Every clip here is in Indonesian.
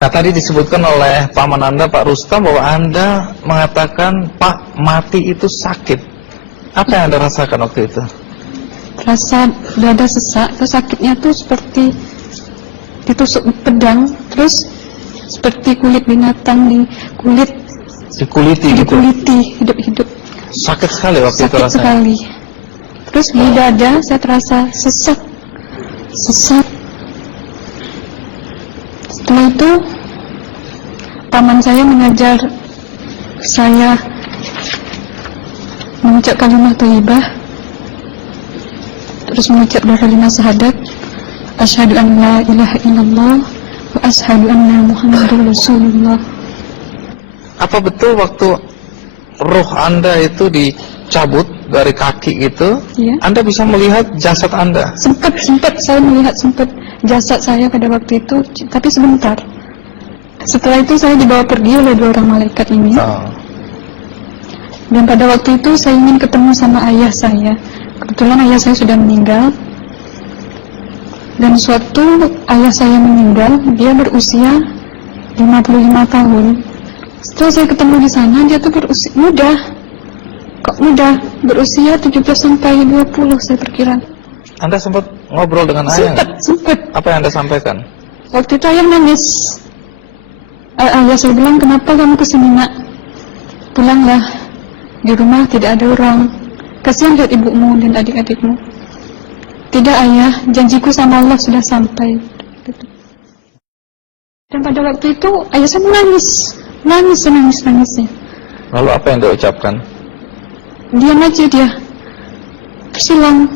Nah, tadi disebutkan oleh paman Anda, Pak Rustam, bahwa Anda mengatakan, Pak, mati itu sakit. Apa yang Anda rasakan waktu itu? Rasa dada sesak, terus sakitnya tuh seperti ditusuk pedang, terus seperti kulit binatang Dikuliti gitu? dikuliti hidup-hidup. Sakit sekali waktu itu Sakit rasanya? sekali. Terus di dada saya terasa sesak. Setelah itu paman saya mengajar saya mengucap kalimat thayyibah, terus mengucap dua kalimat syahadat, asyhadu an la ilaha illallah wa asyhadu anna muhammadar rasulullah. Apa betul waktu ruh Anda itu dicabut dari kaki itu, Ya. Anda bisa melihat jasad Anda? Sempat saya melihat jasad saya pada waktu itu, tapi sebentar. Setelah itu saya dibawa pergi oleh dua orang malaikat ini. Oh. Dan pada waktu itu saya ingin ketemu sama ayah saya. Kebetulan ayah saya sudah meninggal. Dan suatu ayah saya meninggal, dia berusia 55 tahun. Setelah saya ketemu di sana, dia tuh berusia muda. Kok muda? Berusia 17 sampai 20 saya perkira. Anda sempat ngobrol dengan ayah nggak? Sempat. Apa yang Anda sampaikan? Waktu itu ayah nangis. Ayah saya bilang, kenapa kamu kesini nak? Pulanglah. Di rumah tidak ada orang. Kasihan lihat ibumu dan adik-adikmu. Tidak ayah, janjiku sama Allah sudah sampai. Dan pada waktu itu ayah saya menangis. Lalu apa yang dia ucapkan? Diam aja dia. Terus hilang.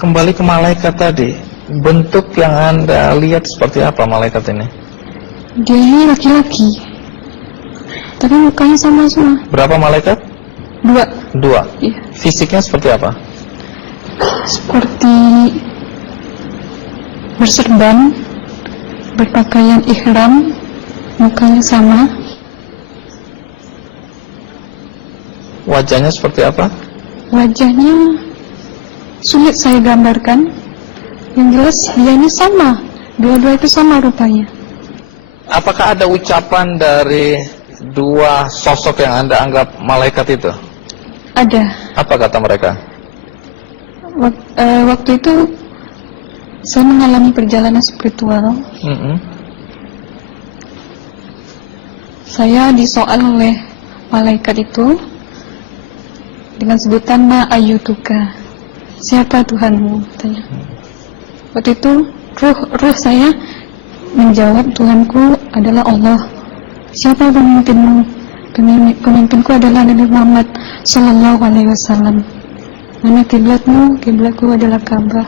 Kembali ke malaikat tadi, bentuk yang Anda lihat seperti apa malaikat ini? Dia ini laki-laki, tapi mukanya sama semua. Berapa malaikat? Dua. Iya. Fisiknya seperti apa? Seperti berserban, berpakaian ihram, mukanya sama. Wajahnya seperti apa? Wajahnya sulit saya gambarkan. Yang jelas dia ini sama, dua-dua itu sama rupanya. Apakah ada ucapan dari dua sosok yang Anda anggap malaikat itu? Ada. Apa kata mereka? Waktu itu saya mengalami perjalanan spiritual. Saya disoal oleh malaikat itu dengan sebutan ma ayyutuka, siapa Tuhanmu, katanya. Waktu itu ruh saya menjawab, Tuhanku adalah Allah. Siapa pemimpinmu? Pemimpinku adalah Nabi Muhammad Sallallahu Alaihi Wasallam. Mana kiblatmu? Kiblatku adalah Ka'bah.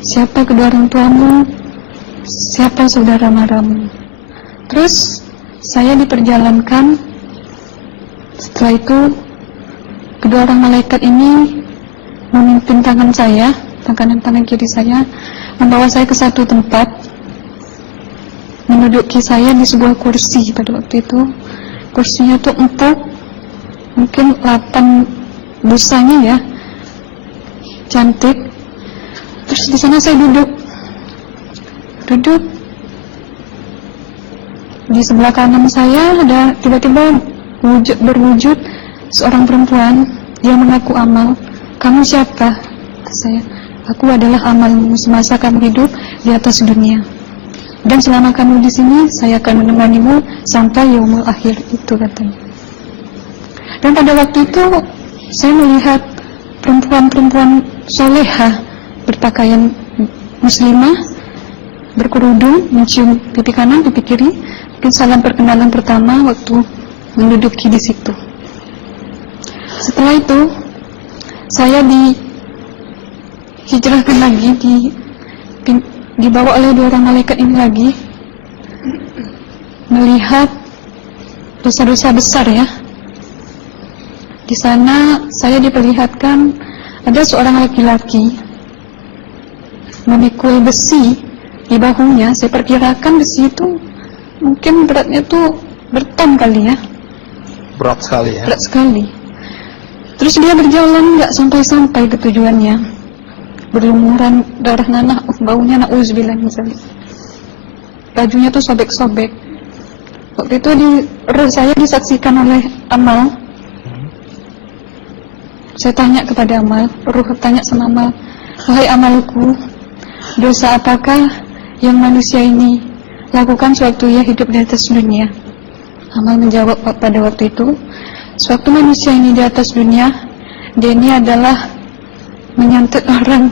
Siapa kedua orang tuamu? Siapa saudara maramu? Terus saya diperjalankan. Setelah itu kedua orang malaikat ini memimpin tangan saya, tangan kiri saya, membawa saya ke satu tempat, menduduki saya di sebuah kursi. Pada waktu itu kursinya tuh empuk, mungkin 8 busanya ya, cantik. Terus di sana saya duduk. Di sebelah kanan saya ada tiba-tiba berwujud seorang perempuan. Dia mengaku amal. Kamu siapa? Kata saya. Aku adalah amalmu semasa kamu hidup di atas dunia. Dan selama kamu di sini, saya akan menemanimu sampai yaumul akhir, itu katanya. Dan pada waktu itu saya melihat perempuan-perempuan solehah berpakaian muslimah, berkerudung, mencium pipi kanan, pipi kiri. Mungkin salam perkenalan pertama waktu menduduki di situ. Setelah itu saya dihijrahkan lagi, dibawa oleh dua orang malaikat ini lagi, melihat dosa-dosa besar ya. Di sana saya diperlihatkan ada seorang laki-laki memikul besi di bahunya. Saya perkirakan besi itu mungkin beratnya tuh berton kali ya. Berat sekali ya. Berat sekali. Terus dia berjalan nggak sampai ke tujuannya. Berlumuran darah nanah, baunya na'udzubillah misalnya. bajunya tuh sobek-sobek. Waktu itu roh saya disaksikan oleh Amal. Saya tanya kepada Amal, roh tanya sama Amal, wahai Amalku, dosa apakah yang manusia ini lakukan sewaktu ia hidup di atas dunia? Amal menjawab pada waktu itu, sewaktu manusia ini di atas dunia, dia ini adalah menyantet orang,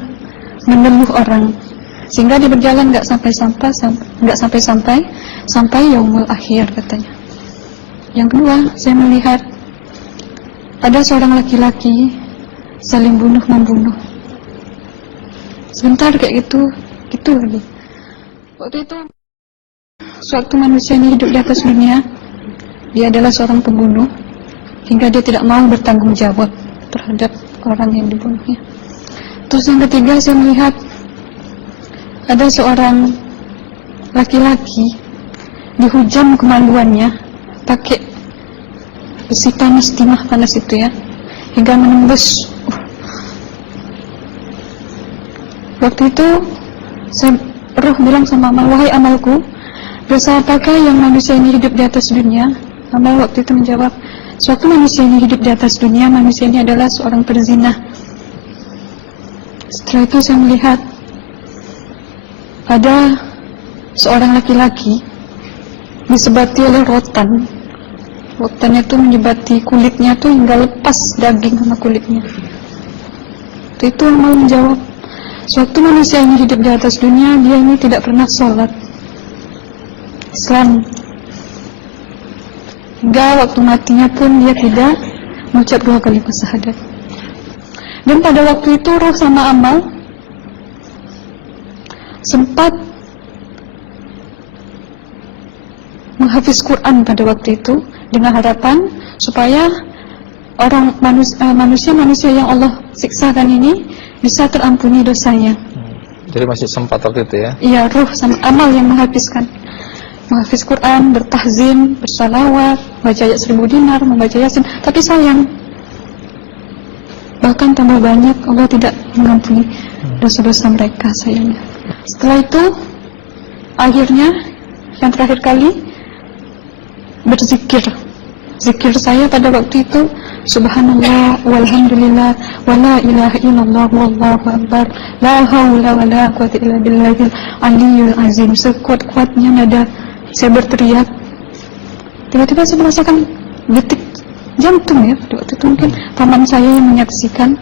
meneluh orang, sehingga dia berjalan nggak sampai yaumul akhir, katanya. Yang kedua, saya melihat ada seorang laki-laki saling bunuh-membunuh. Sebentar kayak gitu lagi. Waktu itu, sewaktu manusia ini hidup di atas dunia, dia adalah seorang pembunuh, hingga dia tidak mau bertanggung jawab terhadap orang yang dibunuhnya. Terus yang ketiga, saya melihat ada seorang laki-laki dihujam kemaluannya pakai besi panas, timah panas itu ya, hingga menembus. Waktu itu roh bilang sama Amal, wahai Amalku, dosa apakah yang manusia ini hidup di atas dunia? Amal waktu itu menjawab, sewaktu manusia ini hidup di atas dunia, manusia ini adalah seorang perzina. Setelah itu saya melihat ada seorang laki-laki disebati oleh rotan. Rotannya itu menyebati kulitnya tuh hingga lepas daging sama kulitnya. Itu Amal menjawab, sewaktu manusia ini hidup di atas dunia, dia ini tidak pernah sholat Islam. Hingga waktu matinya pun dia tidak mengucap 2 kalimat syahadat. Dan pada waktu itu roh sama Amal sempat menghafiz Quran pada waktu itu dengan harapan supaya orang manusia yang Allah siksakan ini bisa terampuni dosanya. Jadi masih sempat waktu itu ya? Iya, roh sama Amal yang menghafizkan. Menghafiz Quran, bertahzim, bersalawat, baca ayat 1000 dinar, membaca Yasin. Tapi sayang, bahkan tambah banyak Allah tidak mengampuni dosa-dosa mereka, sayangnya. Setelah itu, akhirnya yang terakhir kali berzikir. Zikir saya pada waktu itu, subhanallah, walhamdulillah, wala ilaha illallah, wallahu akbar, la haula wala quwwata illa billahil aliyyil azim. Sekuat-kuatnya nada saya berteriak. Tiba-tiba saya merasakan detik jantung ya. Waktu itu mungkin paman saya yang menyaksikan.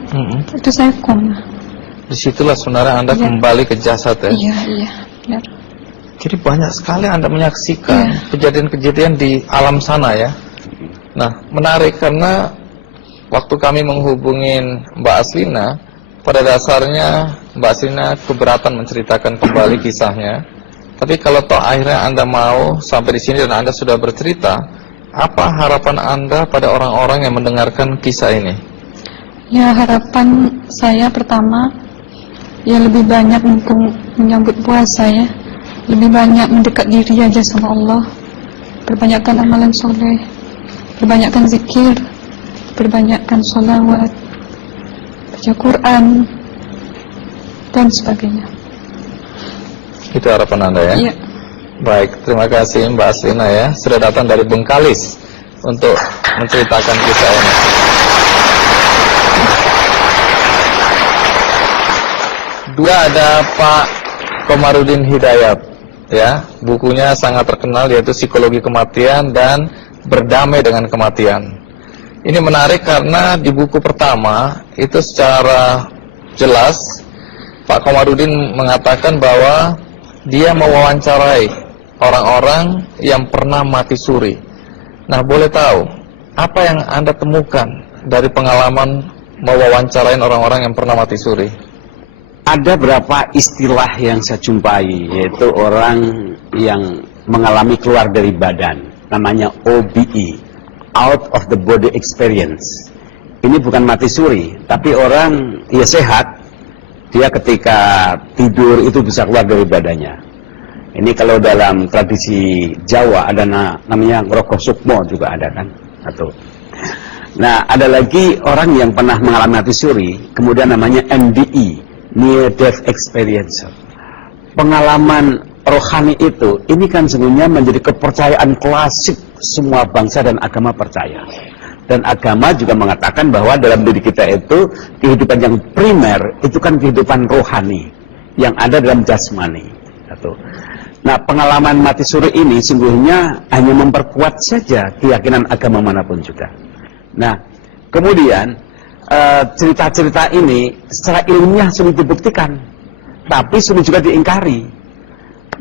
Itu saya koma. Disitulah sebenarnya Anda kembali ke jasad ya? Iya, benar. Jadi banyak sekali Anda menyaksikan kejadian-kejadian di alam sana ya. Nah, menarik karena waktu kami menghubungin Mbak Aslina, pada dasarnya Mbak Aslina keberatan menceritakan kembali kisahnya. Tapi kalau toh akhirnya Anda mau sampai di sini dan Anda sudah bercerita, apa harapan Anda pada orang-orang yang mendengarkan kisah ini? Ya, harapan saya pertama, ya lebih banyak mumpung menyambut puasa ya, lebih banyak mendekat diri aja sama Allah, perbanyakkan amalan soleh, perbanyakkan zikir, perbanyakkan sholawat, baca Quran, dan sebagainya. Itu harapan Anda ya? Iya. Baik, terima kasih Mbak Aslina ya, sudah datang dari Bengkalis untuk menceritakan kisah ini. Dua ada Pak Komarudin Hidayat ya, bukunya sangat terkenal yaitu Psikologi Kematian dan Berdamai dengan Kematian. Ini menarik karena di buku pertama itu secara jelas Pak Komarudin mengatakan bahwa dia mewawancarai orang-orang yang pernah mati suri. Nah, boleh tahu apa yang Anda temukan dari pengalaman mewawancarain orang-orang yang pernah mati suri? Ada berapa istilah yang saya jumpai, yaitu orang yang mengalami keluar dari badan, namanya OBE, out of the body experience. Ini bukan mati suri, tapi orang ya sehat, dia ketika tidur itu bisa keluar dari badannya. Ini kalau dalam tradisi Jawa ada namanya Ngrogoh Sukmo juga ada kan, satu. Nah, ada lagi orang yang pernah mengalami mati suri, kemudian namanya NDE, Near Death Experience. Pengalaman rohani itu, ini kan sebenarnya menjadi kepercayaan klasik semua bangsa dan agama percaya. Dan agama juga mengatakan bahwa dalam diri kita itu, kehidupan yang primer, itu kan kehidupan rohani, yang ada dalam jasmani. Nah, pengalaman mati suri ini sungguhnya hanya memperkuat saja keyakinan agama manapun juga. Nah, kemudian, cerita-cerita ini secara ilmiah sulit dibuktikan, tapi sulit juga diingkari.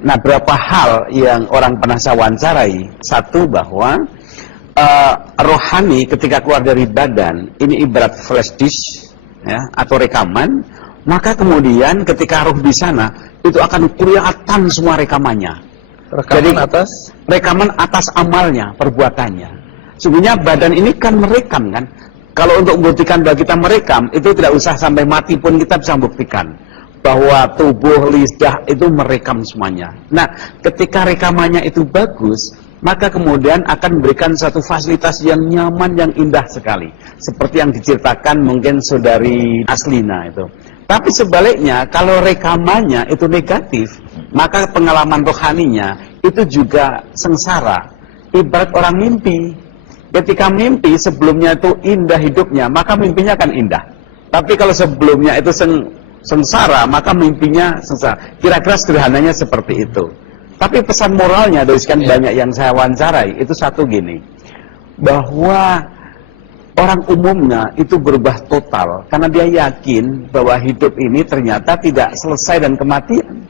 Nah, berapa hal yang orang pernah saya wawancarai. Satu, bahwa rohani ketika keluar dari badan ini ibarat flash disk ya, atau rekaman, maka kemudian ketika roh di sana itu akan kelihatan semua rekamannya. Rekaman atas amalnya, perbuatannya. Sebenarnya badan ini kan merekam kan. Kalau untuk membuktikan bahwa kita merekam, itu tidak usah sampai mati pun kita bisa membuktikan bahwa tubuh, lidah itu merekam semuanya. Nah, ketika rekamannya itu bagus, maka kemudian akan memberikan satu fasilitas yang nyaman, yang indah sekali. Seperti yang diceritakan mungkin saudari Aslina itu. Tapi sebaliknya, kalau rekamannya itu negatif, maka pengalaman rohaninya itu juga sengsara. Ibarat orang mimpi. Ketika mimpi sebelumnya itu indah hidupnya, maka mimpinya akan indah. Tapi kalau sebelumnya itu sengsara, maka mimpinya sengsara. Kira-kira sederhananya seperti itu. Tapi pesan moralnya dari sekian banyak yang saya wawancarai, itu satu gini, bahwa orang umumnya itu berubah total, karena dia yakin bahwa hidup ini ternyata tidak selesai dan kematian,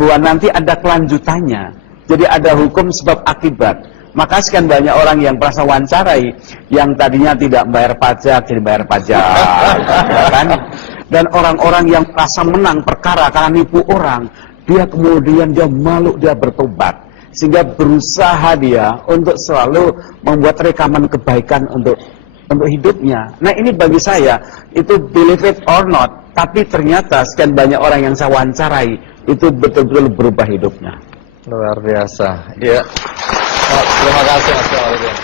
bahwa nanti ada kelanjutannya, jadi ada hukum sebab akibat. Maka sekian banyak orang yang pernah saya wawancarai, yang tadinya tidak bayar pajak, jadi bayar pajak, ya kan? Dan orang-orang yang merasa menang perkara karena nipu orang, dia kemudian dia malu, dia bertobat, sehingga berusaha dia untuk selalu membuat rekaman kebaikan untuk hidupnya. Nah, ini bagi saya itu believe it or not, tapi ternyata sekian banyak orang yang saya wawancarai itu betul-betul berubah hidupnya. Luar biasa. Ya. Oh, terima kasih Mas Kamarudin.